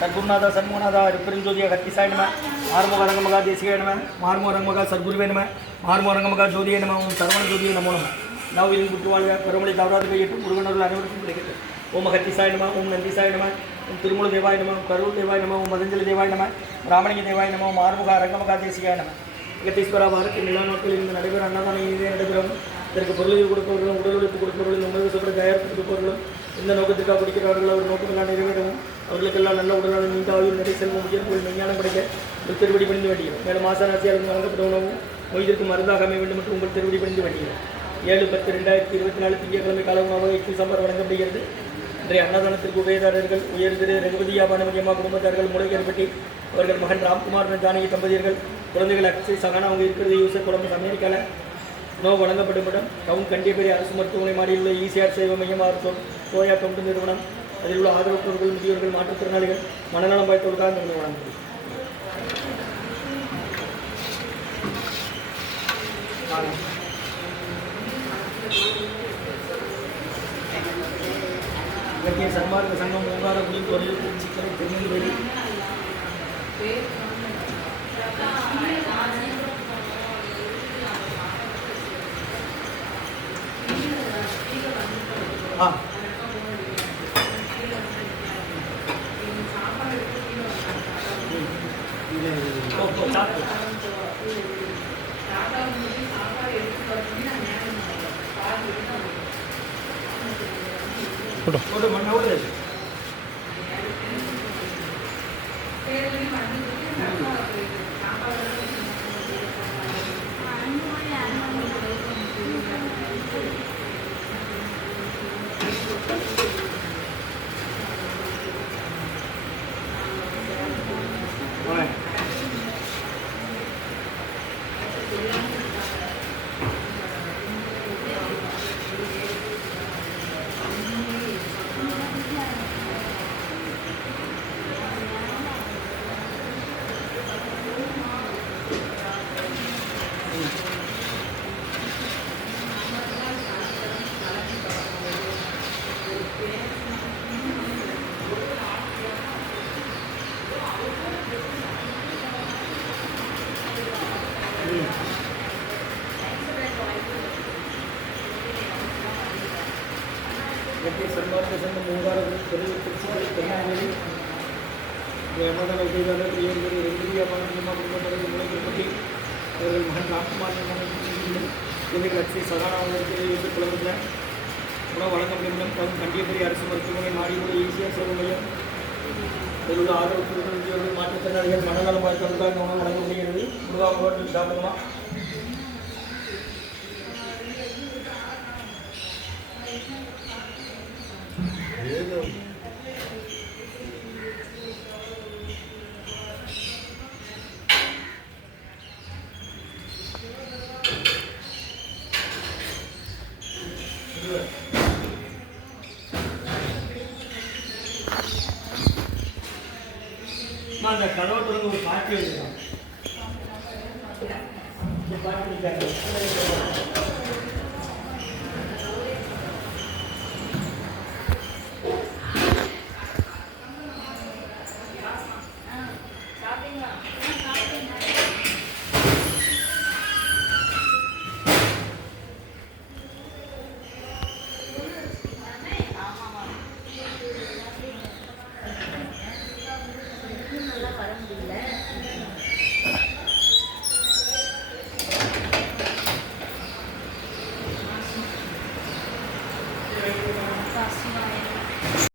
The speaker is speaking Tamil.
सद्गुरुनाथ सन्मुनाथ रुद्रज्योतिया कत्तिसाय नमः मार्मोग रंगमगा देशिकाय नमः मार्मो रंगमगा सद्गुरुवे नमः मार्मो रंगमगा ज्योतिये नमः ओम सर्वण ज्योतिये नमो नमः ನಾವು ಇಲ್ಲಿ ಗುಟ್ಟುವಾಳ ಪರಮಳಿ ದವರಾದ ಕೈಯಿಟ್ಟು ಮುರುಗನರು ಅನೇವರಿಗೂ கிடைக்கிறது ஓம் கத்திசாய நம ஓம் நந்திசாய நம ஓம் திருமூல தேவாய நம கரூர் தேவாய நம ஓம் மதஞ்சலி தேவாய நம பிராமணிக தேவாய நம ஓம் ஆறுமுக ரங்கமகா தேசிகாய நம அகத்தீஸ்வரா வாரத்தின் நிலா நாட்களில் இந்த நடைபெறும் அன்னதானம் இதே நடைபெறும் இதற்கு பொருளுக்கு கொடுப்பவர்களும் உடல் உழைப்பு கொடுப்பவர்களும் உணவு சுப்பட தயாரிப்பு கொடுப்பவர்களும் இந்த நோக்கத்திற்காக கொடுக்கிறார்கள் அவர் நோக்கமெல்லாம் நிறைவேறவும் அவர்களுக்கெல்லாம் நல்ல உடலான நீண்ட ஆயுள் நிறை செல்வம் உயர்வுகள் மெஞ்ஞானம் கிடைக்க உங்கள் திருவடி பணிந்து வேண்டியும் மேலும் மாசராசியாளர்கள் வழங்கப்பட்ட உணவும் நோய்திற்கு மருந்தாக அமைய வேண்டும் என்று உங்கள் திருவடி பணிந்து வேண்டியும் 7/10/2024 திங்கட்கிழமை கால உணவாக இட்லி சாம்பார் வழங்கப்படுகிறது. இன்றைய அன்னதானத்திற்கு உபயதாரர்கள் உயர் திரு ரகுபதியா பானமதியம்மா குடும்பத்தார்கள் முளைக்கேற்பட்டி அவர்கள் மகன் ராம்குமார் ஜானகி தம்பதியர்கள் குழந்தைகள் அக்ஷய் சகானா அவங்க இருக்கிறது யூசர் குடும்பம் அமெரிக்காவில் உணவு வழங்கப்படும் இடம் டவுன் கண்டியப்பேரி அரசு மருத்துவமனை மாடியில் உள்ள ஈசிஆர் சேவை மையம் சோயா தொண்டு நிறுவனம் அதில் உள்ள ஆதரவற்றோர்கள் முதியோர்கள் மாற்றுத்திறனாளிகள் மனநலம் பாய்த்தோருக்காக நிறுவனம் வழங்குகிறது. இலக்கிய சன்மார்க்க சங்கம் மூன்றாவது தொழில் சிக்கலை திருநெல்வேலி फोटो बनना हो रहा है सन्मार्ग संघ मूंगार திருநெல்வேலி அன்னதான உதவியாளர் ரகுபதியா பானமதியம்மா குடும்பத்தார்கள் முளைக்கேற்பட்டி அவர்கள் மகன் ராம்குமார் குழந்தைகள் அக்ஷய் சகானா அவங்களுக்கு குழந்தைகள் உணவு வழங்கப்படும் இடம் கண்டியப்பேரி அரசு மருத்துவமனை மாடியில் ஈசிஆர் சேவை மையம் அதில் உள்ள ஆதரவற்றோர்கள் மாற்றுத்திறனாளிகள் மனநலம் பாதித்தவர்களுக்காக உணவு வழங்கப்படுகிறது. முருகா ஹோட்டல் சாப்பிடுமா அந்த கடவுள் ஒரு பாட்டி எழுதுறான் பாட்டி